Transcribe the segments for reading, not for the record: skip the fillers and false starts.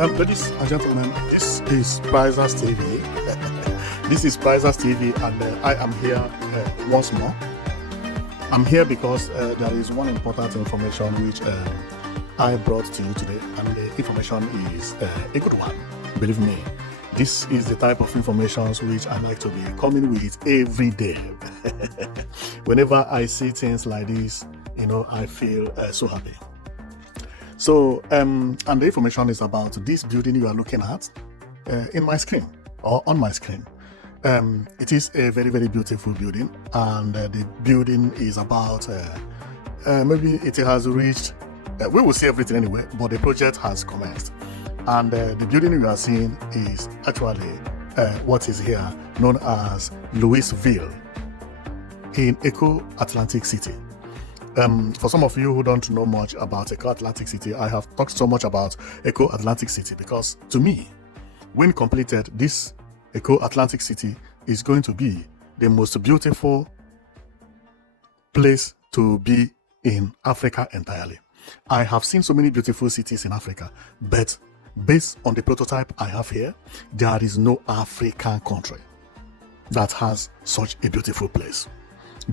Ladies and gentlemen, this is Bigens TV. This is Bigens TV, and I am here once more. I'm here because there is one important information which I brought to you today, and the information is a good one. Believe me, this is the type of information which I like to be coming with every day. Whenever I see things like this, I feel so happy. So, and the information is about this building you are looking at in my screen or on my screen. It is a very, very beautiful building, and the building is about, maybe it has reached, we will see everything anyway, but the project has commenced. And the building you are seeing is actually what is here known as Louisville in Echo Atlantic City. For some of you who don't know much about Echo Atlantic City, I have talked so much about Echo Atlantic City because to me, when completed, this Echo Atlantic City is going to be the most beautiful place to be in Africa entirely. I have seen so many beautiful cities in Africa, but based on the prototype I have here, there is no African country that has such a beautiful place.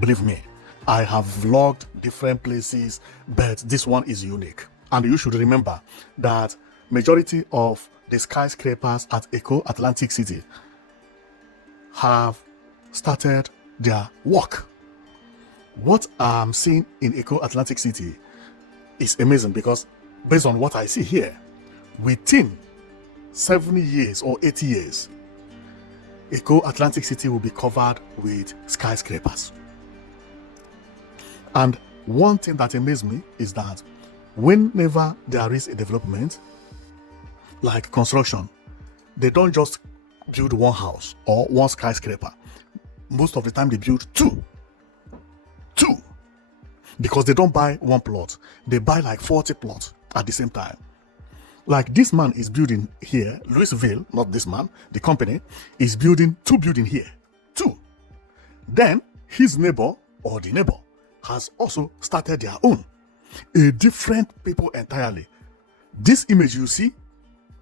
Believe me, I have vlogged different places, but this one is unique. And you should remember that majority of the skyscrapers at Echo Atlantic City have started their work. What I'm seeing in Echo Atlantic City is amazing because based on what I see here, within 70 years or 80 years, Echo Atlantic City will be covered with skyscrapers. And one thing that amazes me is that whenever there is a development, like construction, they don't just build one house or one skyscraper. Most of the time they build two. Because they don't buy one plot. They buy like 40 plots at the same time. Like this man is building here, Louisville, not this man, the company, is building two buildings here. Two. Then his neighbor or the neighbor has also started their own. A different people entirely. This image you see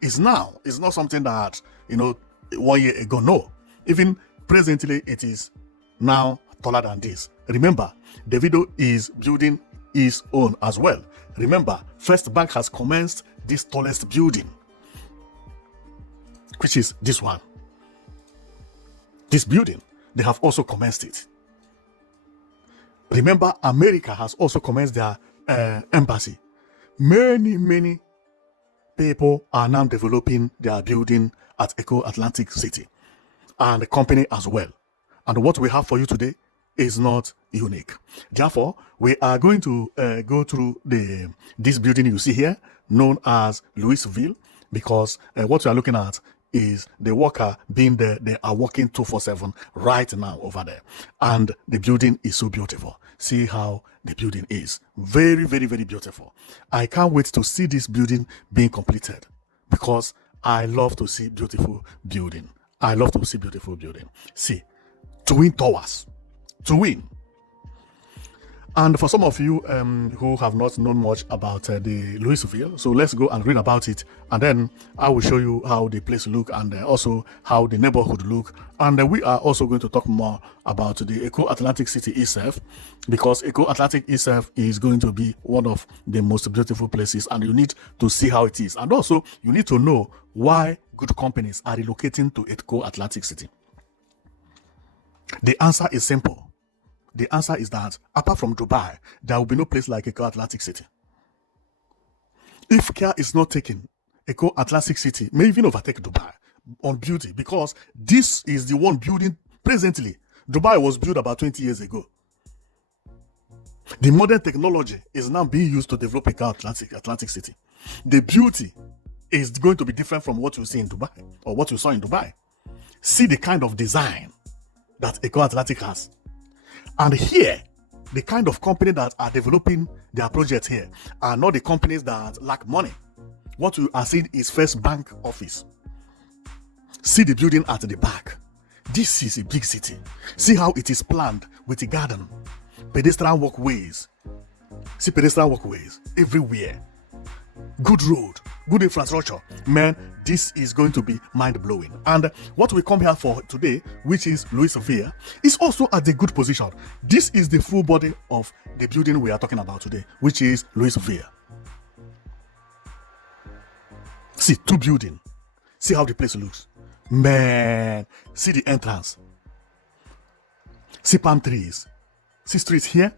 is not something that, 1 year ago, no. Even presently, it is now taller than this. Remember, Davido is building his own as well. Remember, First Bank has commenced this tallest building, which is this one. This building, they have also commenced it. Remember, America has also commenced their embassy. Many people are now developing their building at Echo Atlantic City and the company as well. And what we have for you today is not unique. Therefore, we are going to go through this building you see here, known as Louisville, because what we are looking at is the worker being there. They are working 24/7 right now over there, and the building is so beautiful. See how the building is. Very, very, very beautiful. I can't wait to see this building being completed because I love to see beautiful building. I love to see beautiful building. See, twin towers. Twin. And for some of you who have not known much about the Louisville, so let's go and read about it, and then I will show you how the place look and also how the neighborhood look. And we are also going to talk more about the Echo Atlantic City itself, because Echo Atlantic itself is going to be one of the most beautiful places, and you need to see how it is. And also, you need to know why good companies are relocating to Echo Atlantic City. The answer is simple. The answer is that apart from Dubai, there will be no place like Echo Atlantic City. If care is not taken, Echo Atlantic City may even overtake Dubai on beauty, because this is the one building presently. Dubai was built about 20 years ago. The modern technology is now being used to develop Echo Atlantic City. The beauty is going to be different from what you see in Dubai or what you saw in Dubai. See the kind of design that Echo Atlantic has. And here, the kind of company that are developing their projects here are not the companies that lack money. What you are seeing is First Bank office. See the building at the back. This is a big city. See how it is planned with a garden, pedestrian walkways. See pedestrian walkways everywhere. good road, good infrastructure. Man, this is going to be mind-blowing. And what we come here for today, which is Louisville, is also at a good position. This is the full body of the building we are talking about today, which is Louisville. See, two buildings. See how the place looks. Man, see the entrance. See palm trees. See streets here.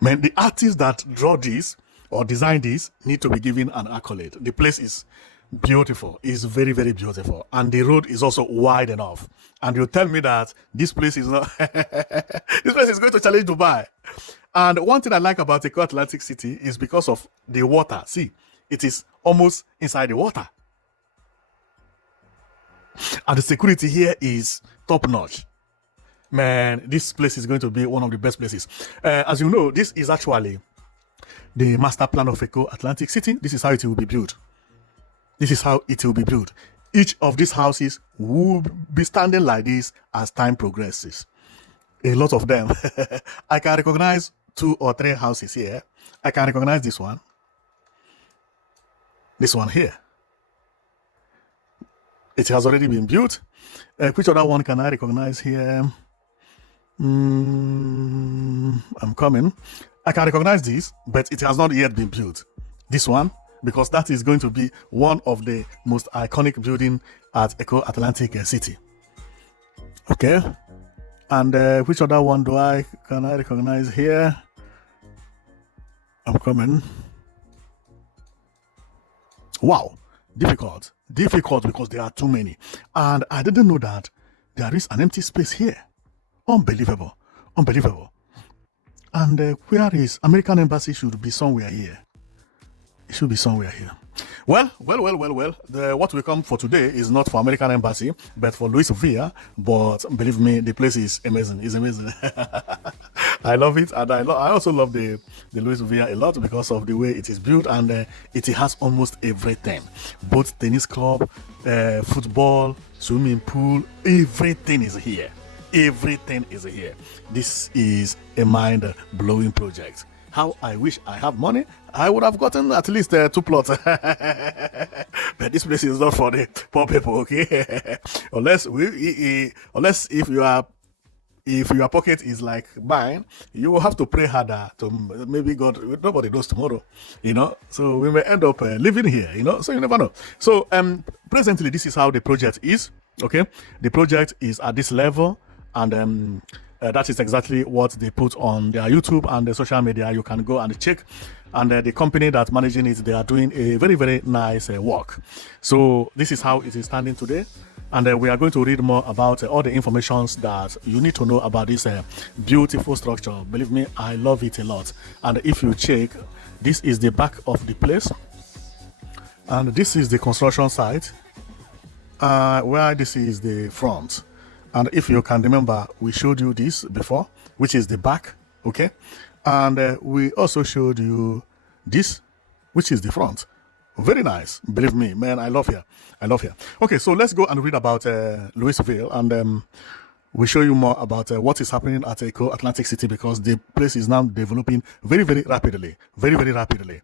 Man, the artists that draw this or design this need to be given an accolade. The place is beautiful. It's very, very beautiful. And the road is also wide enough. And you tell me that this place is not... this place is going to challenge Dubai. And one thing I like about Eco Atlantic City is because of the water. See, it is almost inside the water. And the security here is top-notch. Man, this place is going to be one of the best places. As you know, this is actually the master plan of Eco Atlantic City. This is how it will be built. This is how it will be built. Each of these houses will be standing like this as time progresses. A lot of them. I can recognize 2 or 3 houses here. I can recognize this one. This one here. It has already been built. Which other one can I recognize here? I'm coming. I can recognize this, but it has not yet been built. This one, because that is going to be one of the most iconic buildings at Eco Atlantic City. Okay. And which other one can I recognize here? I'm coming. Wow. Difficult because there are too many. And I didn't know that there is an empty space here. Unbelievable. And where is American Embassy? Should be somewhere here. It should be somewhere here. Well. What we come for today is not for American Embassy, but for Louisville. But believe me, the place is amazing. It's amazing. I love it, and I also love the Louisville a lot because of the way it is built, and it has almost everything. Both tennis club, football, swimming pool, everything is here. Everything is here. This is a mind-blowing project. How I wish I have money, I would have gotten at least 2 plots. But this place is not for the poor people, okay? unless if your pocket is like mine, you will have to pray harder to maybe God. Nobody knows tomorrow, So we may end up living here, So you never know. So presently, this is how the project is. Okay, the project is at this level, and that is exactly what they put on their YouTube and the social media. You can go and check. And the company that's managing it, they are doing a very, very nice work. So this is how it is standing today. And we are going to read more about all the informations that you need to know about this beautiful structure. Believe me, I love it a lot. And if you check, this is the back of the place. And this is the construction site, where this is the front. And if you can remember, we showed you this before, which is the back, okay? And we also showed you this, which is the front. Very nice. Believe me, man, I love here. Okay, so let's go and read about Louisville, and we show you more about what is happening at Eco Atlantic City, because the place is now developing very, very rapidly. Very, very rapidly.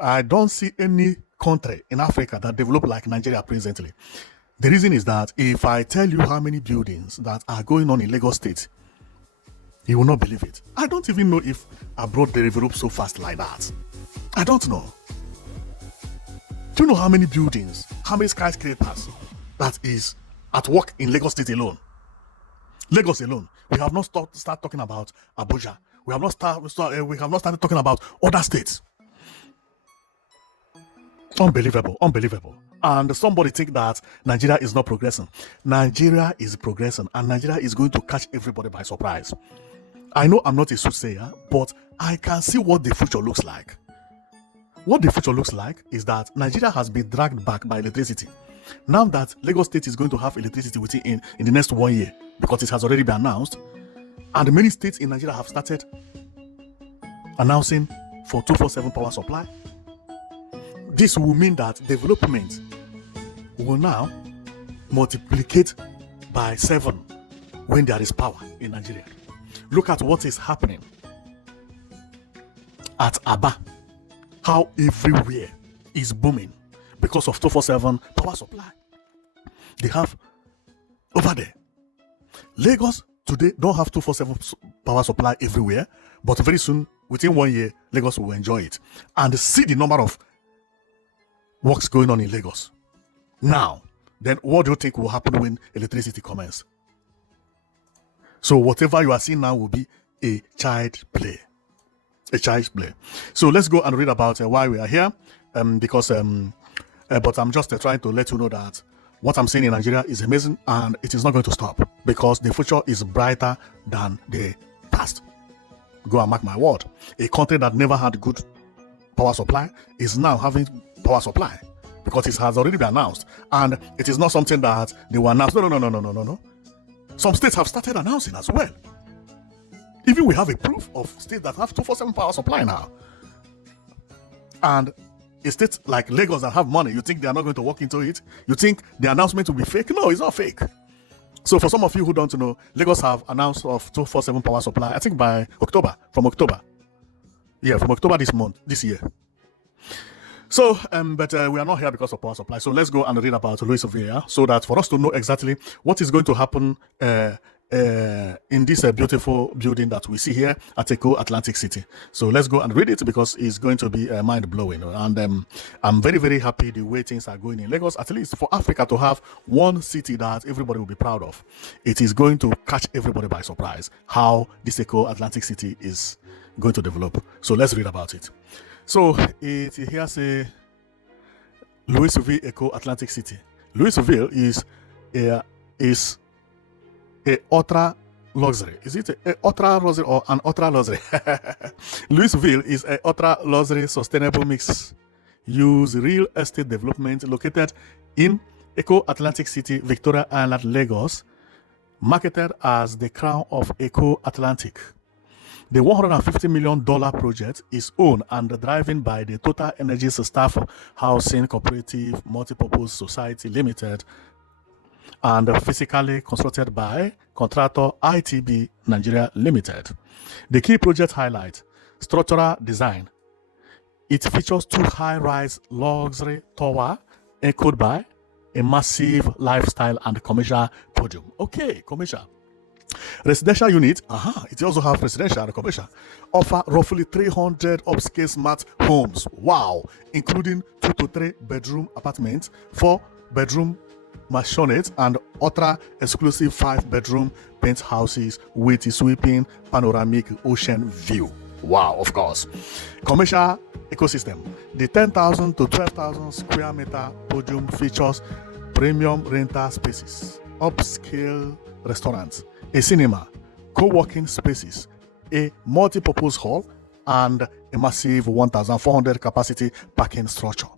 I don't see any country in Africa that develop like Nigeria presently. The reason is that if I tell you how many buildings that are going on in Lagos State, you will not believe it. I don't even know if abroad they develop so fast like that. I don't know. Do you know how many buildings, how many skyscrapers that is at work in Lagos State alone? Lagos alone. We have not started talking about Abuja. We have not started talking about other states. Unbelievable. And somebody think that Nigeria is not progressing. Nigeria is progressing, and Nigeria is going to catch everybody by surprise. I know I'm not a soothsayer, but I can see what the future looks like. What the future looks like is that Nigeria has been dragged back by electricity. Now that Lagos State is going to have electricity in the next 1 year, because it has already been announced, and many states in Nigeria have started announcing for 24/7 power supply. This will mean that development will now multiplicate by 7 when there is power in Nigeria. Look at what is happening at Aba. how everywhere is booming because of 247 power supply they have over there. Lagos today don't have 247 power supply everywhere, but very soon, within 1 year, Lagos will enjoy it. And see the number of works going on in Lagos. Now, then what do you think will happen when electricity commences? So whatever you are seeing now will be a child play. A child's play. So let's go and read about why we are here. But I'm just trying to let you know that what I'm saying in Nigeria is amazing and it is not going to stop because the future is brighter than the past. Go and mark my word. A country that never had good power supply is now having power supply because it has already been announced. And it is not something that they will announce. No. Some states have started announcing as well. Even we have a proof of states that have 247 power supply now. And a state like Lagos that have money, you think they are not going to walk into it? You think the announcement will be fake? No, it's not fake. So for some of you who don't know, Lagos have announced of 247 power supply, I think by October, from October. Yeah, from October this year. So, but we are not here because of power supply. So let's go and read about Louisville, so that for us to know exactly what is going to happen in this beautiful building that we see here at Eco Atlantic City. So let's go and read it because it's going to be mind-blowing. And I'm very, very happy the way things are going in Lagos. At least for Africa to have one city that everybody will be proud of. It is going to catch everybody by surprise how this Eco Atlantic City is going to develop. So let's read about it. So it here say Louisville Eco Atlantic City. Louisville is a ultra luxury. Is it a ultra luxury or an ultra luxury? Louisville is a ultra luxury sustainable mix use real estate development located in Eco Atlantic City, Victoria Island, Lagos, marketed as the crown of Eco Atlantic. The $150 million project is owned and driven by the Total Energies Staff Housing Cooperative Multipurpose Society Limited and physically constructed by contractor ITB Nigeria Limited. The key project highlights structural design. It features two high-rise luxury towers encoded by a massive lifestyle and commercial podium. Okay, commercial. Residential unit, it also have residential and commercial, offer roughly 300 upscale smart homes, wow, including 2 to 3 bedroom apartments, 4 bedroom mansionettes, and ultra exclusive 5 bedroom penthouses with a sweeping panoramic ocean view. Wow, of course. Commercial ecosystem. The 10,000 to 12,000 square meter podium features premium rental spaces, upscale restaurants, a cinema, co-working spaces, a multi-purpose hall, and a massive 1,400 capacity parking structure.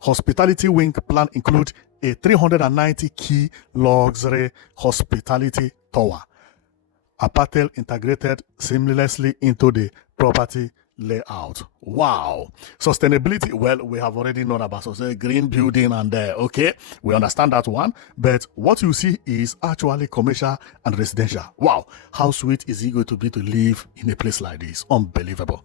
Hospitality wing plan include a 390 key luxury hospitality tower, apartheid integrated seamlessly into the property layout. Wow. Sustainability, well, we have already known about green building and okay, we understand that one, but what you see is actually commercial and residential. Wow, how sweet is it going to be to live in a place like this? Unbelievable.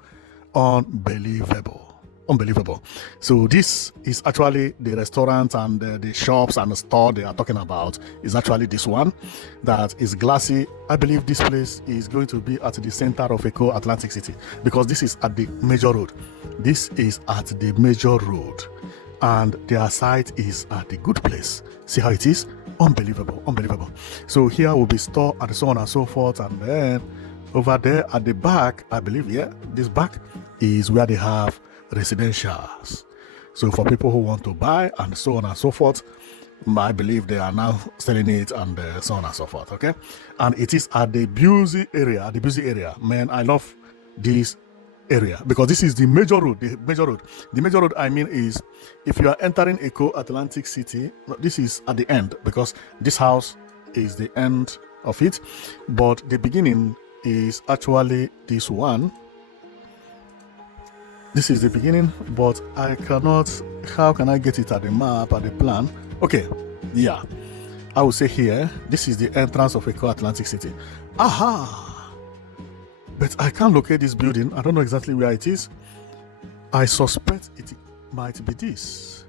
So this is actually the restaurant and the shops and the store they are talking about is actually this one that is glassy. I believe this place is going to be at the center of Eco Atlantic City because this is at the major road. This is at the major road and their site is at the good place. See how it is? Unbelievable. So here will be store and so on and so forth, and then over there at the back, I believe, this back is where they have residentials. So for people who want to buy and so on and so forth, I believe they are now selling it and so on and so forth. Okay, and it is at the busy area. Man, I love this area because this is the major road. The major road I mean is if you are entering Eco Atlantic City, this is at the end because this house is the end of it, but the beginning is actually this one. This is the beginning, but I cannot. How can I get it at the map, at the plan? Okay, yeah. I will say here, this is the entrance of Eco Atlantic City. Aha! But I can't locate this building. I don't know exactly where it is. I suspect it might be this.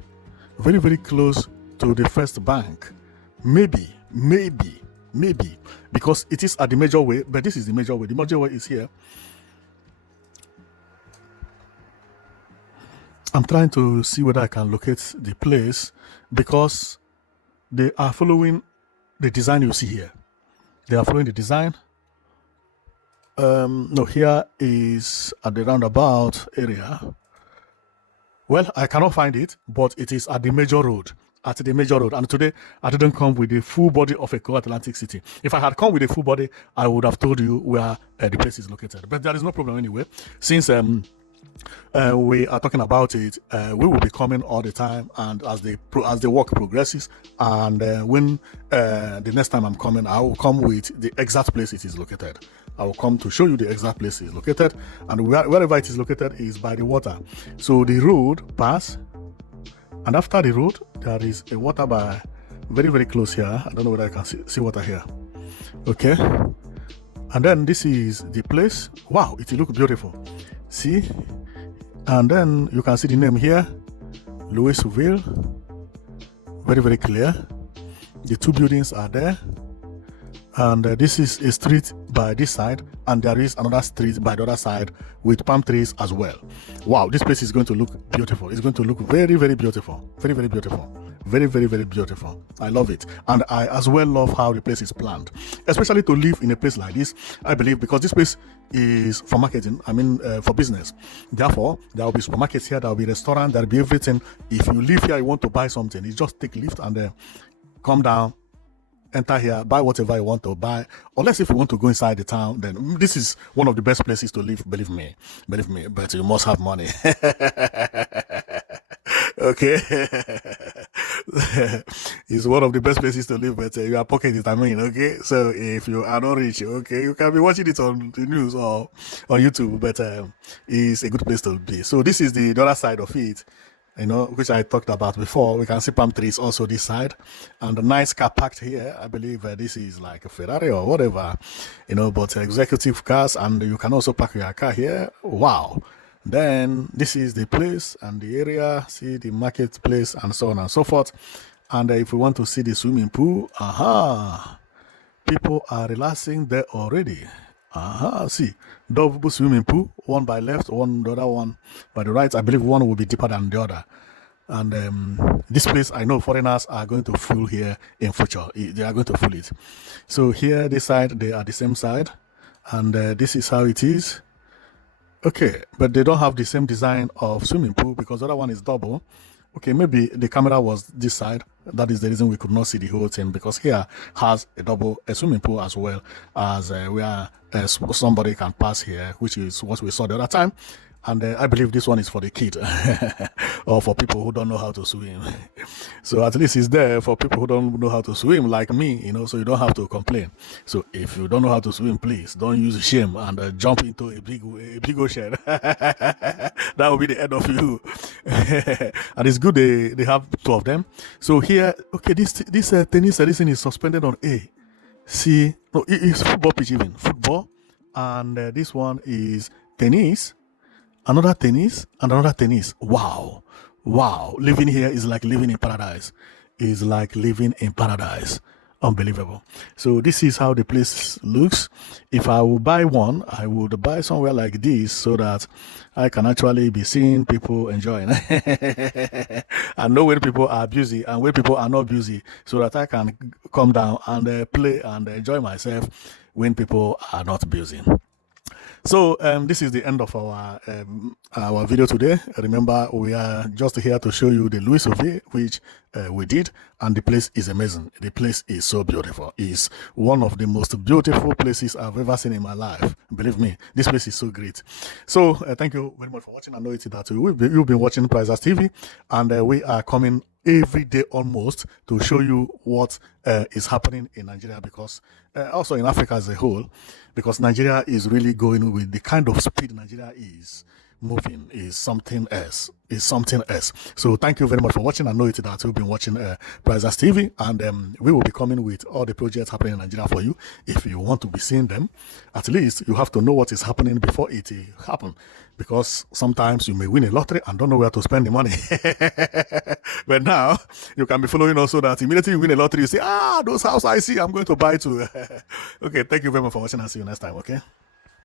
Very, very close to the First Bank. Maybe, because it is at the major way, but this is the major way. The major way is here. I'm trying to see whether I can locate the place because they are following the design you see here. They are following the design. No, here is at the roundabout area. Well, I cannot find it, but it is at the major road. At the major road. And today, I didn't come with the full body of Eco Atlantic City. If I had come with the full body, I would have told you where the place is located. But there is no problem anyway. Since we are talking about it, we will be coming all the time, and as the work progresses, and when the next time I'm coming, I will come with the exact place it is located. I will come to show you the exact place it is located, and wherever it is located is by the water. So the road pass, and after the road there is a water by very, very close here. I don't know whether I can see water here. Okay, and then this is the place. Wow, it looks beautiful. See, and then you can see the name here, Louisville. Very, very clear. The two buildings are there, and this is a street by this side, and there is another street by the other side with palm trees as well. Wow, this place is going to look beautiful. It's going to look very, very beautiful. Very, very beautiful. Very, very, very beautiful. I love it. And I as well love how the place is planned, especially to live in a place like this, I believe, because this place is for marketing, for business. Therefore, there will be supermarkets here, there will be restaurant, there will be everything. If you live here, you want to buy something, you just take lift and come down, enter here, buy whatever you want to buy. Unless if you want to go inside the town, then this is one of the best places to live, believe me, but you must have money. Okay. It's one of the best places to live, but your pocket is, okay. So if you are not rich, okay, you can be watching it on the news or on YouTube, but it's a good place to be. So this is the other side of it, which I talked about before. We can see palm trees also this side, and a nice car parked here. I believe this is like a Ferrari or whatever, but executive cars, and you can also park your car here. Wow. Then this is the place and the area, see the marketplace and so on and so forth. And if we want to see the swimming pool, people are relaxing there already. See, double swimming pool, one by left, the other one by the right. I believe one will be deeper than the other. And this place, I know foreigners are going to fill here in future. They are going to fill it. So here, this side, they are the same side. And this is how it is. Okay, but they don't have the same design of swimming pool because the other one is double. Okay, maybe the camera was this side. That is the reason we could not see the whole thing, because here has a swimming pool as well as where somebody can pass here, which is what we saw the other time. And I believe this one is for the kid or for people who don't know how to swim. So at least it's there for people who don't know how to swim like me, so you don't have to complain. So if you don't know how to swim, please don't use shame and jump into a big ocean. That will be the end of you. And it's good they have two of them. So here, okay, this tennis thing is suspended on A. See, no, it's football pitch even. Football. And this one is tennis. Another tennis, and another tennis. Wow. Living here is like living in paradise. Unbelievable. So this is how the place looks. If I will buy one, I would buy somewhere like this so that I can actually be seeing people enjoying. And know when people are busy and when people are not busy, so that I can come down and play and enjoy myself when people are not busy. So this is the end of our video today. Remember, we are just here to show you the Louisville, which we did, and the place is amazing. The place is so beautiful. It's one of the most beautiful places I've ever seen in my life. Believe me, this place is so great. So thank you very much for watching. I know it's that you've been watching Prizers TV, and we are coming every day almost to show you what is happening in Nigeria, because also in Africa as a whole, because Nigeria is really going with the kind of speed Nigeria is. moving is something else. Is something else. So thank you very much for watching. I know it that you've been watching Prizers TV, and we will be coming with all the projects happening in Nigeria for you. If you want to be seeing them, at least you have to know what is happening before it happens, because sometimes you may win a lottery and don't know where to spend the money. But now you can be following also that immediately you win a lottery, you say, those houses I see, I'm going to buy too. Okay, thank you very much for watching, and see you next time. Okay.